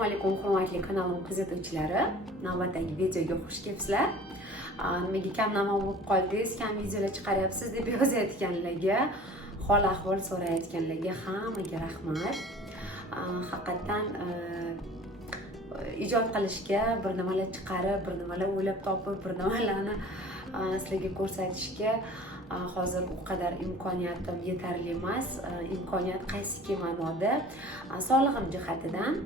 Assalomu alaykum hurmatli kanalim kuzatuvchilari. Navbatdagi videoga xush kelibsizlar. Nimaga kamnamo bo'lib qoldingiz, kam videolar chiqaryapsiz deb yozayotganlarga, hol ahvol so'rayotganlarga hammaga rahmat. Haqiqatan ijod qilishga, bir nimalar chiqarib, bir nimalar o'ylab topib, bir nimalarni sizlarga ko'rsatishga hozir u qadar imkoniyatim yetarli emas. Imkoniyat qaysi ma'noda? Sog'lig'im jihatidan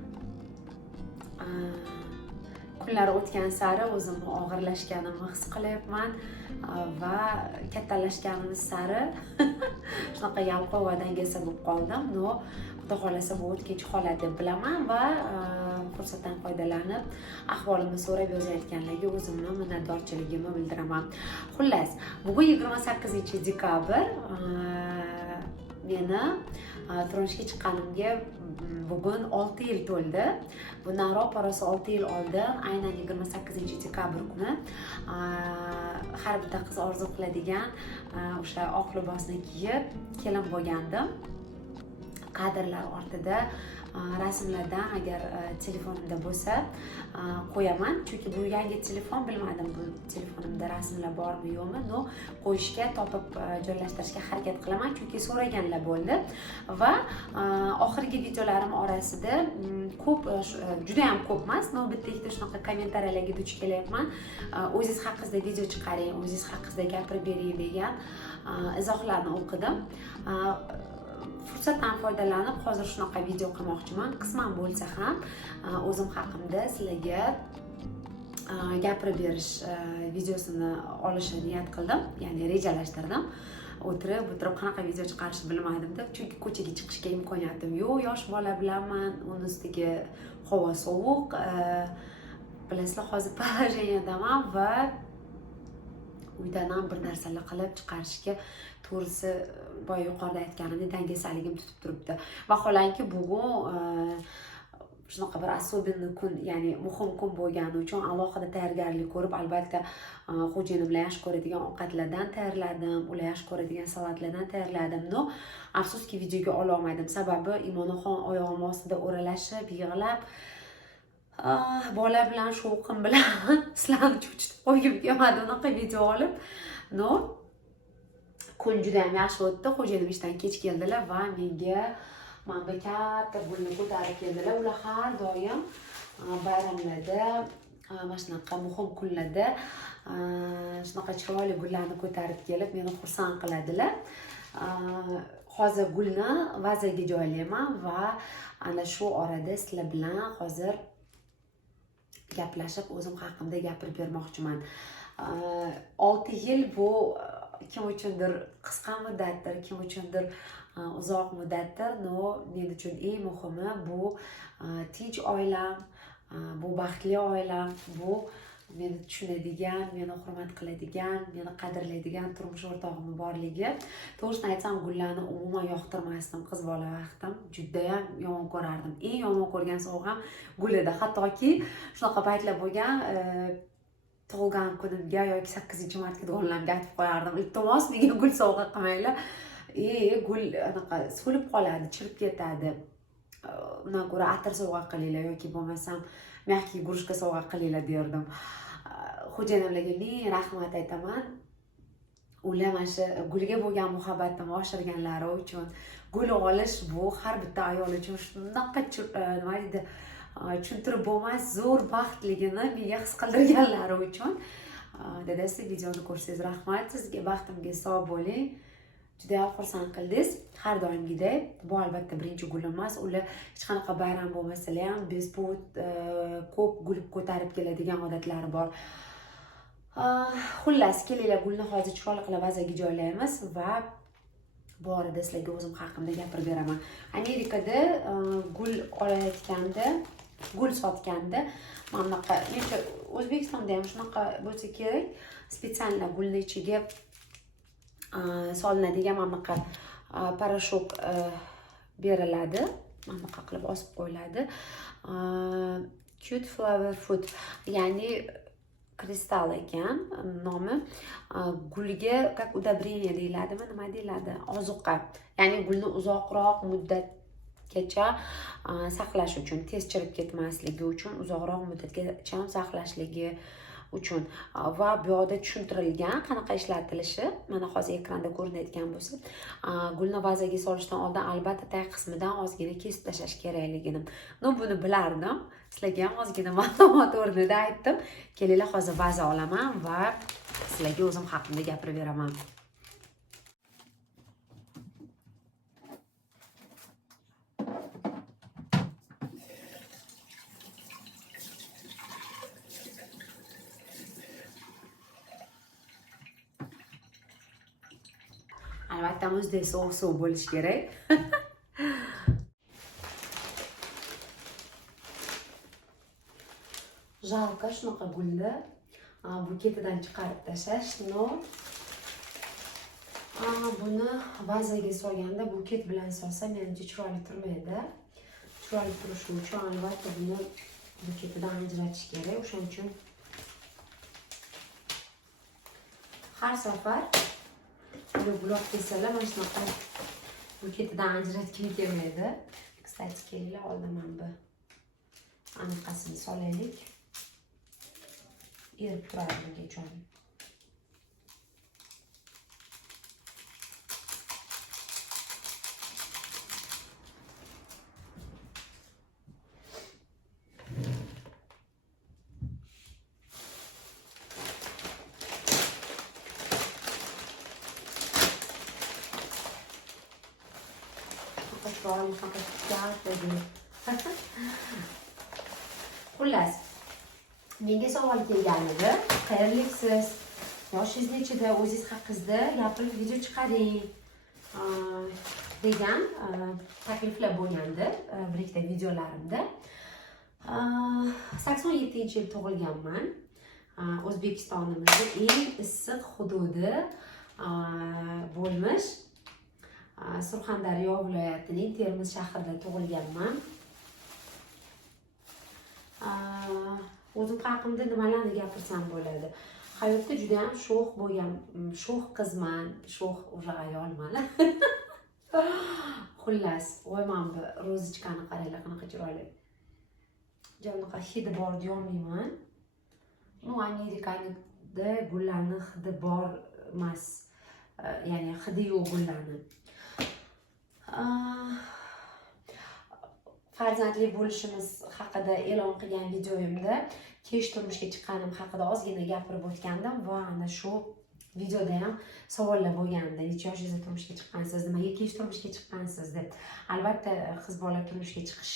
kunlar o'tgan sari o'zimni og'irlashganimni his qilyapman va kattalashganimiz sari shunaqa yalqov va dangasa bo'lib qoldim. No, xudo xolasa bu o'tkinchi holat deb bilaman va fursatdan foydalanib ahvolimni so'rab yozayotganlarga o'zimni minnatdorchiligimni bildiraman. Xullas, bugun 28 dekabr meni turmushga chiqqanimga bugun 6 yil to'ldi. Bundan ro'parasi 6 yil oldin, aynan 28 dekabr kuni har bitta qiz orzu qiladigan o'sha oq libosni kiyib kelin bo'lgandim. Kadrlar ortida rasmlardan agar telefonimda bo'lsa qo'yaman, chunki bu yangi telefon, bilmadim bu telefonimda rasmlar bormi yo'qmi. No, qo'yishga, topib joylashtirishga harakat qilaman, chunki so'raganlar bo'ldi va oxirgi videolarim orasida ko'p, juda ham ko'p emas, no, bitta-ikkita shunaqa kommentariyalarga duch kelyapman. O'zingiz haqingizda video chiqaring, o'zingiz haqingizda gapirib bering degan izohlarni o'qidim. Fursatdan foydalanib hozir shunaqa video qilmoqchiman. Qisman bo'lsa ham o'zim haqimda sizlarga gapirib berish videosini olishni niyat qildim, ya'ni rejalashtirdim. O'tirib qanaqa video chiqarishni bilmadim-da, chunki ko'chaga chiqishga imkoniyatim yo'q, yosh bola bilanman, uni ustiga havo sovuq. Bilasizlar, hozir положениеdaman va uydan ham bir narsalar qilib chiqarishga to'g'risi boya yuqorida aytganimdek dangasaligim tutib turibdi. Vaholanki bugun shunaqa bir особенный kun, ya'ni muhim kun bo'lgani uchun alohida tayyorgarlik ko'rib, albatta xo'jayinim bilan yaxshi ko'radigan ovqatlardan tayyorladim, ular yaxshi ko'radigan salatlardan tayyorladim. No, afsuski videoga ola olmadim. Sababi Imonaxon oyog'im ostida o'ralashib, yig'lab, bola bilan shovqin bilan sizlarni cho'chitib qo'ygim kelmadi unaqa video olib. No, kun juda ham yaxshi o'tdi. Xo'jayinim ishdan kech keldilar va menga mana katta gulni ko'tarib keldilar. Ular har doim bayramlarda, mana shunaqa muhim kunlarda shunaqa chiroyli gullarni ko'tarib kelib meni xursand qiladilar. Hozir gulni vazaga joylayman va ana shu orada sizlar bilan hozir gaplashib o'zim haqimda gapirib bermoqchiman. 6 yil bu kim uchundir qisqa muddatdir, kim uchundir uzoq muddatdir. No, men uchun eng muhimi bu tinch oilam, bu baxtli oilam, bu meni tushunadigan, meni hurmat qiladigan, meni qadrlaydigan turmush o'rtog'im borligi. To'g'risini aytsam, gullarni umuman yoqtirmasdim qiz bola vaqtim. Juda ham yomon ko'rardim. Eng yomon ko'rgan sovg'a ham gul edi. Hattoki shunaqa paytlar bo'lgan, tug'ilgan kunimga yoki 8-martga tug'ilganimga aytib qo'yardim. Iltimos, menga gul sovg'a qilmanglar. Gul anaqa so'lib qoladi, chirib ketadi. Undan ko'ra atir sovg'a qilinglar yoki bo'lmasam mягкий игрушка sovg'a qilinglar derdim. Xo'jayinimlarga men rahmat aytaman. Ular mana shu gulga bo'lgan muhabbatni oshirganlari uchun, gul olish bu har bitta ayol uchun shunaqa nima deydi, tushuntirib bo'lmas zo'r baxtligini menga his qildirganlari uchun. Dadasi, videoni ko'rsangiz rahmat, sizga baxtimga sog' bo'ling. Juda ham xursand qildingiz. Har doimgidek, bu albatta birinchi gul emas. Ular hech qanaqa bayram bo'lmasa ham bezbut ko'p gul ko'tarib keladigan odatlari bor. Xullas, kelinglar, gulni hozir chiroyli qilib vazaga joylaymiz va bu orada sizlarga o'zim haqimda gapirib beraman. Amerikada gul olayotganda, gul sotganda mana bunaqa, menimcha O'zbekistonda ham shunaqa bo'lsa kerak, spesialniy gulni ichiga solinadigan mana bunaqa parashok beriladi. Mana bunaqa qilib osib qo'yiladi. Cute flower food, ya'ni kristal ekan nomi. Gulga как удобрение deyiladimi, nima deyiladi? Ozuqa. Ya'ni gulni uzoqroq muddat muddatgacha saqlash uchun, tez chirib ketmasligi uchun, uzoqroq muddatgacha saqlashligi uchun va bu yerda tushuntirilgan qanaqa ishlatilishi. Mana hozir ekranda ko'rinayotgan bo'lsa, gulni vazaga solishdan oldin albatta tag qismidan ozgina kesib tashlash kerakligini. Buni bilardim. Sizlarga ham ozgina ma'lumot o'rnida aytdim. Kelinglar, hozir vaza olaman va sizlarga o'zim haqimda gapirib beraman. Albatta muzdek sovuq bo'lishi kerak. Jalqa shunaqa gulni buketidan chiqarib tashlash. Buni vazaga solganda buket bilan solsam menimcha chiroyli turmaydi. Chiroyli turishi uchun albatta buni buketidan ajratish kerak. O'shaning uchun har safar buloq kesalar mana shunaqa buketidan ajratgim kelmaydi. Kстати, kelinglar, oldin mana bu anaqasini solaylik. Erib turadi bunga jon. Xullas, menga savol kelgan edi. Qayerliksiz? Yoshingiz nechida? O'zingiz haqingizda gapirib video chiqaring degan takliflar bo'lgandi bir ikkita videolarimda. 87-yil tug'ilganman. O'zbekistonimizning eng issiq hududi bo'lmish Surxondaryo viloyatining Termiz shahrida tug'ilganman. O'zim haqimda nimalarni gapirsam bo'ladi? Hayotda juda ham sho'x bo'lgan, sho'x qizman, sho'x ayolman. Xullas, voy mana bu rozichkani qaranglar, qanaqa chiroyli. Bunaqa hidi bor deyolmayman. Amerikada gullarning hidi bor emas. Ya'ni hidi yo'q gullarning. Farzandli bo'lishimiz haqida e'lon qilgan videoyimda kech turmushga chiqqanim haqida ozgina gapirib o'tgandim va ana shu videoda ham savollar bo'lgandi. Necha yoshingizda turmushga chiqqansiz, nimaga kech turmushga chiqqansiz deb. Albatta qiz bola turmushga chiqish,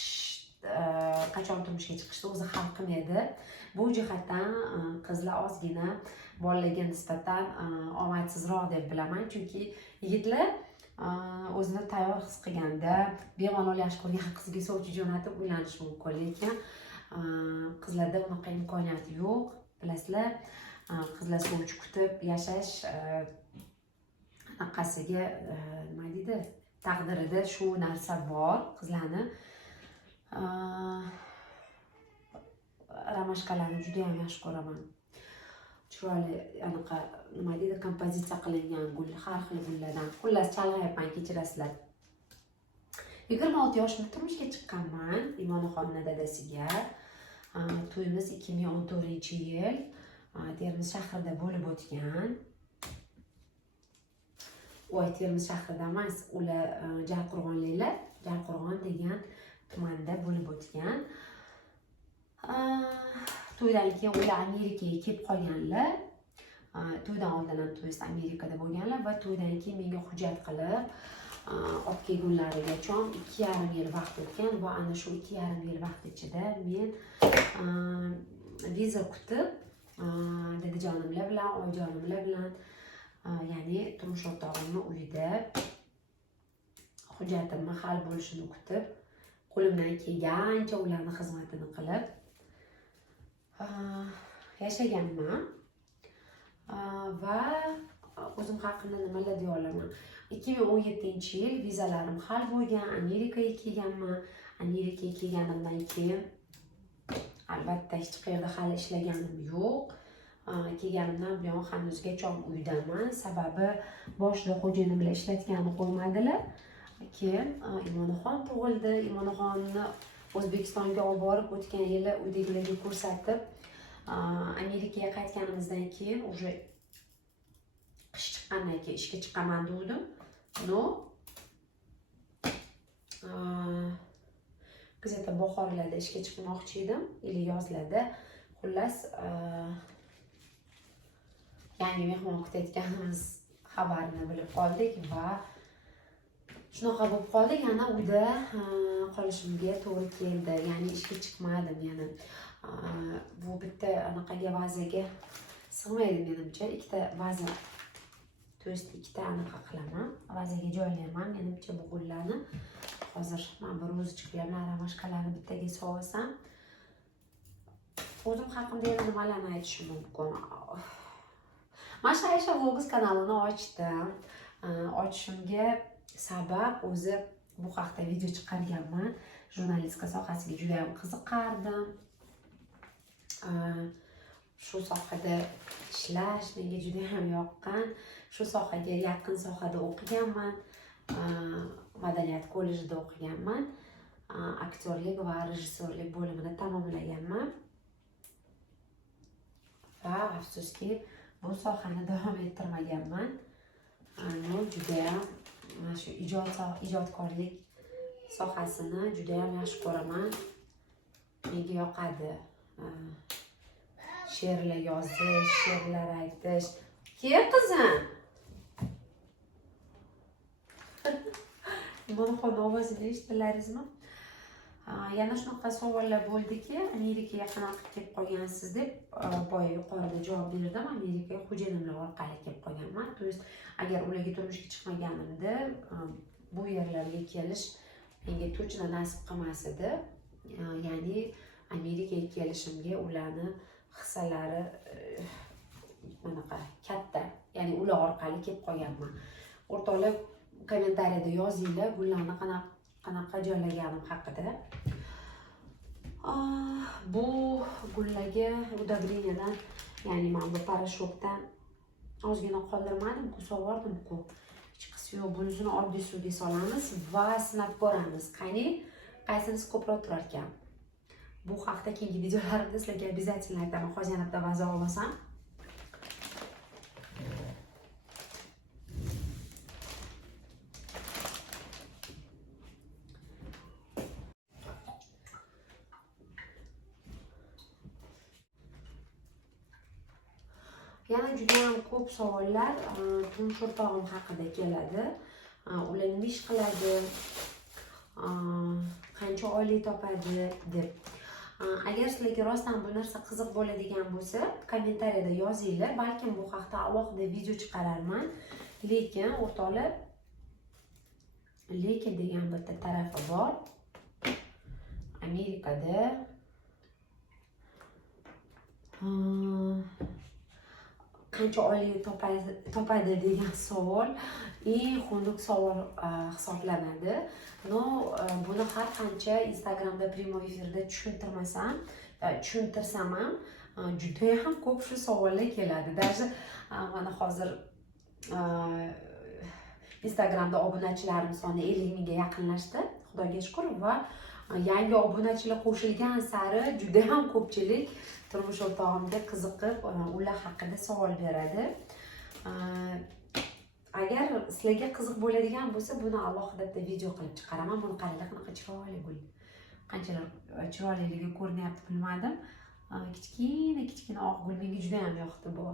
qachon turmushga chiqishni o'zi hal qilmaydi. Bu jihatdan qizlar ozgina bolalarga nisbatan omadsizroq deb bilaman, chunki yigitlar o'zini tayyor his qilganda bemalol yaxshi ko'rgan qizga sovchi jo'natib uylanish mumkin, lekin qizlarda unaqa imkoniyat yo'q. Bilasizlar, qizlar sovchi kutib yashash anaqasiga nima deydi, taqdirida shu narsa bor. Qizlarni ramashkalarni juda ham yaxshi ko'raman. Chiroyli anaqa nima deydi, kompozitsiya qilingan gul, har xil gullardan. Xullas, chalg'ayapman, kechirasizlar. 26 yoshimda turmushga chiqqanman Imonaxonning dadasiga. To'yimiz 2014-yil Termiz shahrida bo'lib o'tgan. Termiz shahrida emas, ular Jarqo'rg'onliklar, Jarqo'rg'on degan tumanda bo'lib o'tgan. To'ydan keyin ular Amerikaga kelib qolganlar. To'ydan oldin ham turist Amerikada bo'lganlar va to'ydan keyin menga hujjat qilib olib kelgunlarigacha 2,5 yil vaqt o'tgan va ana shu 2,5 yil vaqt ichida men viza kutib dadajonimlar bilan, oyijonimlar bilan, ya'ni turmush o'rtog'imning uyida hujjatimni hal bo'lishini kutib, qo'limdan kelgancha ularning xizmatini qilib yashaganman. Va o'zim haqimda nimalar deya olaman. 2017-yil vizalarim hal bo'lgan, Amerikaga kelganman. Amerikaga kelganimdan keyin albatta hech qayerda hali ishlaganim yo'q. Kelganimdan buyon hanuzgacha uydaman. Sababi boshida xo'jayinim bilan ishlatganini qo'ymadilar. keyin Imonaxon tug'ildi. Imonaxonni O'zbekistonga olib borib o'tgan yili uydagilarga ko'rsatib, Amerikaga qaytganimizdan keyin уже qish chiqqandan keyin ishga chiqaman degandim. No где-то bahorlarda ishga chiqmoqchi edim, ili yozlarda. Xullas, yangi mehmon kutayotganimiz xabarini bilib qoldik va shunaqa bo'lib qoldi, yana uyda qolishimga to'g'ri keldi. Ya'ni ishga chiqmadim yana. Bu bitta anaqaga vazaga sig'maydi menimcha. Ikkita vaza, to есть ikkita anaqa qilaman. Vazaga joylayman menimcha bu gullarni. Hozir men bir ro'zichkalarni, ramashkalarni bittaga solsam, o'zim haqimda yana nimalarni aytishim mumkin. Men Aisha Vlogs kanalini ochdim. Ochishimga sabab o'zi bu haqda video chiqarganman. Jurnalistika sohasiga juda ham qiziqardim. Shu sohada ishlash menga juda ham yoqqan. Shu sohaga yaqin sohada o'qiganman. Madaniyat kollejida o'qiganman. Aktyorlik va rejissyorlik bo'limini tamomlaganman. Va afsuski bu sohani davom ettirmaganman. Juda ham shu ijodkorlik sohasini juda ham yaxshi ko'raman. Menga yoqadi. She'rlar yozish, she'rlar aytish. Kel qizim. Imonaxon ovozini eshitdilaringizmi? Yana shunaqa savollar bo'ldiki, Amerikaga qanaqa kelib qolgansiz deb boya yuqorida javob berdim. Amerikaga xo'jayinimlar orqali kelib qolganman. To есть agar ularga turmushga chiqmaganimda bu yerlarga kelish menga to'chna nasib qilmas edi. Ya'ni Amerikaga kelishimga ularni hissalari bunaqa katta. Ya'ni ular orqali kelib qolganman. O'rtoqlar kommentariyada yozinglar gullarni qanaqa joylaganim haqida. Bu gullarga udobreniydan, ya'ni men bu parashokdan ozgina qoldirmadim-ku, sovordim-ku. Hech qisi yo'q, bunisini oddiy suvga solamiz va sinab ko'ramiz. Qani, qaysinisi ko'proq turar ekan. Bu haqda keyingi videolarimda sizlarga обязательно aytaman. Hozir yana bitta vaza olsam. Yana juda ham ko'p savollar turmush o'rtog'im haqida keladi. Ular nima ish qiladi, qancha oylik topadi deb. Agar sizlarga rostdan bu narsa qiziq bo'ladigan bo'lsa, kommentariyada yozinglar. Balkim bu haqda alohida video chiqararman. Lekin o'rtoqlar, lekin degan bitta tarafi bor. Amerikada qancha oylik topadi degan savol eng xunuk savol hisoblanadi. Buni har qancha Instagramda primo efirda tushuntirsam ham juda ham ko'p shu savollar keladi. Даже mana hozir Instagramda obunachilarim soni 50 mingga yaqinlashdi, Xudoga shukr, va yangi obunachilar qo'shilgan sari juda ham ko'pchilik turmush o'rtog'imga qiziqib, ular haqida savol beradi. Agar sizlarga qiziq bo'ladigan bo'lsa, buni alohida bitta video qilib chiqaraman. Buni qaranglar, qanaqa chiroyli gul. Qanchalar chiroyliligi ko'rinyapti bilmadim. Kichkina oq gul menga juda ham yoqdi bu.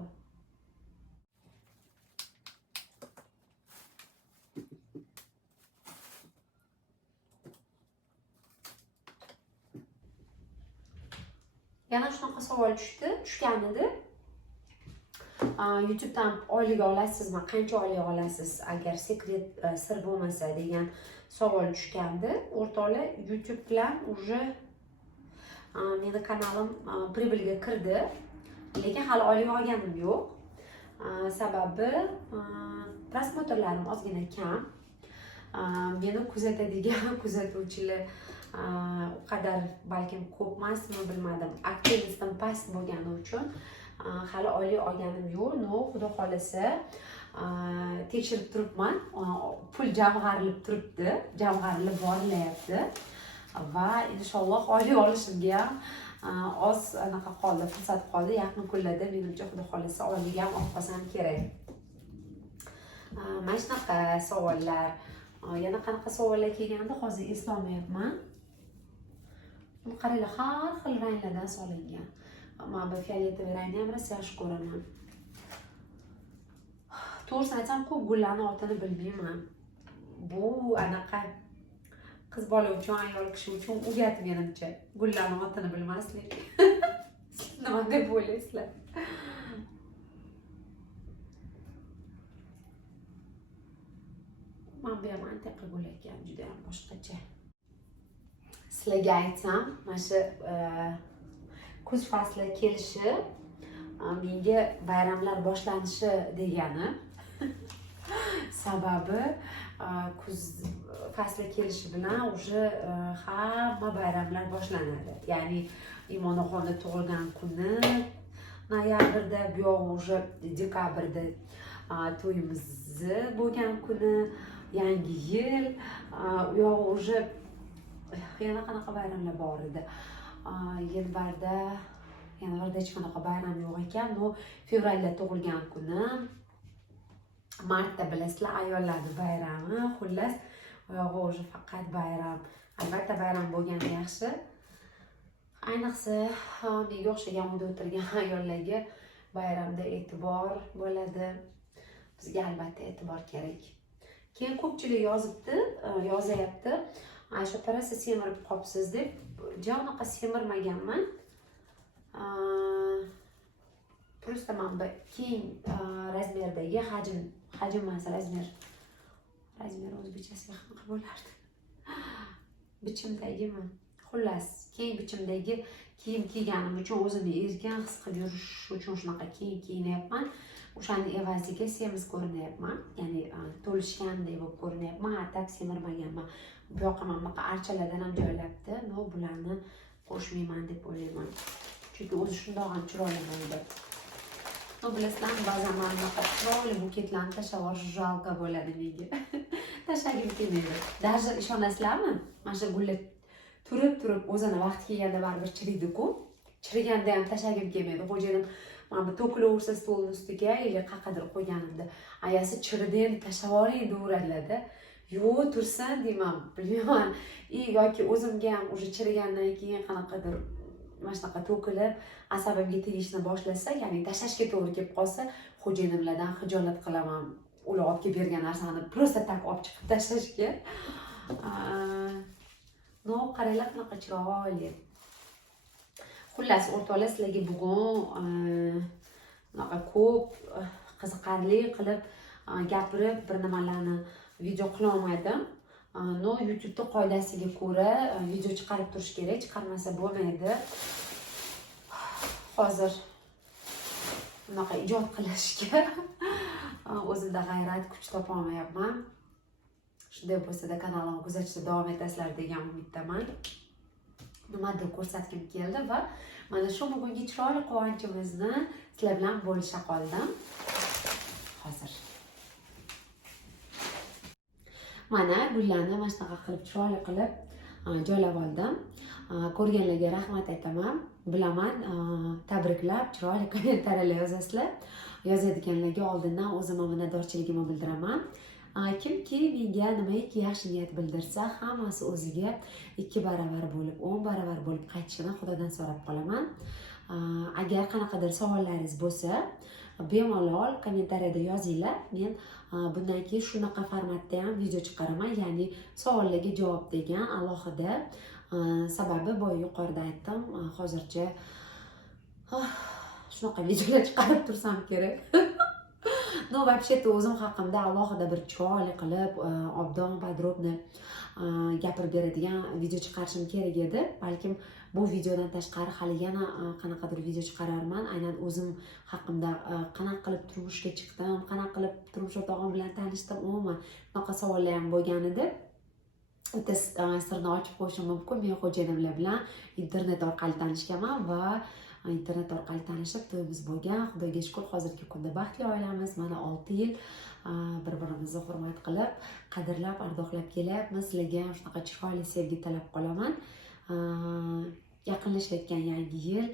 Yana shunaqa savol tushgan edi. YouTube'dan oylik olasizmi? Qancha oylik olasiz agar sekret sir bo'lmasa degan savol tushgandi. O'rtoqlar, YouTube bilan уже meni kanalim pribelga kirdi. Lekin hali oylik olganim yo'q. Sababi prosmotrlarim ozgina kam. Meni kuzatadigan kuzatuvchilar u qadar balkim ko'p emasmi bilmadim. Aktivnostim past bo'lgani uchun hali oylik olganim yo'q. Xudo xolasa tekshirib turibman. Pul jamg'arilib turibdi, jamg'arilib borilyapti va inshaalloh oylik olishimga ham oz anaqa qoldi, fursat qoldi. Yaqin kunlarda menimcha xudo xolasa oylik ham olib qolsam kerak. Mana shunaqa savollar. Yana qanaqa savollar kelganda hozir eslolmayapman. Qaranglar, har xil ranglardan solingan. Men bu fioletoviy rangni ham rosa yaxshi ko'raman. To'g'risini aytsam, ko'p gullarning otini bilmayman. Bu anaqa qiz bola uchun, ayol kishi uchun uyat menimcha. Gullarning otini bilmaslik. Nima deb o'ylaysizlar? Men bu ham antiqa gul ekan, juda ham boshqacha. Sizlarga aytsam, mana shu kuz fasli kelishi menga bayramlar boshlanishi degani. Sababi kuz fasli kelishi bilan уже hamma bayramlar boshlanadi. Ya'ni Imonaxonni tug'ilgan kuni noyabrda, bu yoq уже dekabrda to'yimizni bo'lgan kuni, yangi yil, u yoq уже yana qanaqa bayramlar bor edi. Yanvarda hech qanaqa bayram yo'q ekan. No, fevralda tug'ilgan kuni, martda bilasizlar ayollarning bayrami, xullas, u yog'i уже faqat bayram. Albatta bayram bo'lgani yaxshi. Ayniqsa menga o'xshagan uyda o'tirgan ayollarga bayramda e'tibor bo'ladi. Bizga albatta e'tibor kerak. Keyin ko'pchilik yozyapti. Aysha opara, siz semirib qolibsiz deb. Unaqa semirmaganman. Просто men bu keng razmerdagi hajm emas, razmer o'zbekchasiga qanaqa bo'lardi? Bichimdagimi? Xullas, keng bichimdagi kiyim kiyganim uchun o'zimni erkin his qilib yurish uchun shunaqa keng kiyinyapman. O'shani evaziga semiz ko'rinyapman. Ya'ni to'lishgandek bo'lib ko'rinyapman. Atak semirmaganman. Bu yoqqa mana bunaqa archalardan ham joylabdi. No, bularni qo'shmayman deb o'ylayman. Chunki o'zi shundoq ham chiroyli bo'ldi. No, bilasizlarmi, ba'zan mana bunaqa chiroyli buketlarni tashlab yuborish jalqa bo'ladi menga. Tashlagim kelmaydi. Даже ishonasizlarmi? Mana shu gullar turib o'zini vaqti kelganda baribir chiriydi-ku. Chiriganda ham tashlagim kelmaydi. Xo'jayinim mana bu to'kilaversa stolning ustiga yoki qayerdir qo'yganimda, ayasi chiridi endi tashlab yuboring deyveradilar-da. Yo'q, tursin deyman, bilmayman. Yoki o'zimga ham уже chirigandan keyin qanaqadir mana shunaqa to'kilib, asabimga tegishni boshlasa, ya'ni tashlashga to'g'ri kelib qolsa, xo'jayinimlardan xijolat qilaman. Ular olib kelib bergan narsani просто tak olib chiqib tashlashga. No, qaranglar qanaqa chiroyli. Xullas, o'rtoqlar, sizlarga bugun bunaqa ko'p qiziqarli qilib gapirib bir nimalarni video qila olmadim. No, YouTube'da qoidasiga ko'ra video chiqarib turish kerak, chiqarmasa bo'lmaydi. Hozir bunaqa ijod qilishga o'zimda g'ayrat, kuch topa olmayapman. Shunday bo'lsa-da kanalimni kuzatishda davom etasizlar degan umiddaman. Nimadir ko'rsatgim keldi va mana shu bugungi chiroyli quvonchimizni sizlar bilan bo'lisha qoldim. Hozir mana gullarni mana shunaqa qilib chiroyli qilib joylab oldim. Ko'rganlarga rahmat aytaman. Bilaman, tabriklab, chiroyli kommentariyalar yozasizlar. Yozadiganlarga oldindan o'zimning minnatdorchiligimni bildiraman. Kimki menga nimaiki yaxshi niyat bildirsa, hammasi o'ziga 2 baravar bo'lib, 10 baravar bo'lib qaytishini Xudodan so'rab qolaman. Agar qanaqadir savollaringiz bo'lsa, bemalol kommentariyada yozinglar. Men bundan keyin shunaqa formatda ham video chiqaraman, ya'ni savollarga javob degan alohida. Sababi boya yuqorida aytdim, hozircha shunaqa videolar chiqarib tursam kerak. No, вообще-то o'zim haqimda alohida bir chiroyli qilib, obdon, podrobni gapirib beradigan video chiqarishim kerak edi. Balkim bu videodan tashqari hali yana qanaqadir video chiqararman. Aynan o'zim haqimda qanaqa qilib turmushga chiqdim, qanaqa qilib turmush o'rtog'im bilan tanishdim, umuman bunaqa savollar ham bo'lgan edi. O'ta sirni ochib qo'yishim mumkin. Men xo'jayinimlar bilan internet orqali tanishganman va internet orqali tanishib to'yimiz bo'lgan. Xudoga shukr, hozirgi kunda baxtli oilamiz. Mana 6 yil bir-birimizni hurmat qilib, qadrlab, ardoqlab kelyapmiz. Sizlarga ham shunaqa chiroyli sevgi tilab qolaman. Yaqinlashayotgan yangi yil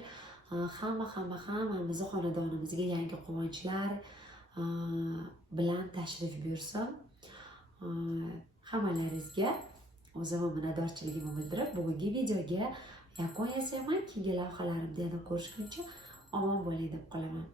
hammamizni xonadonimizga yangi quvonchlar bilan tashrif buyursin. Hammalaringizga o'zimning minnatdorchiligimni bildirib, bugungi videoga yakun yasayman. Keyingi lavhalarimda yana ko'rishguncha omon bo'ling deb qolaman.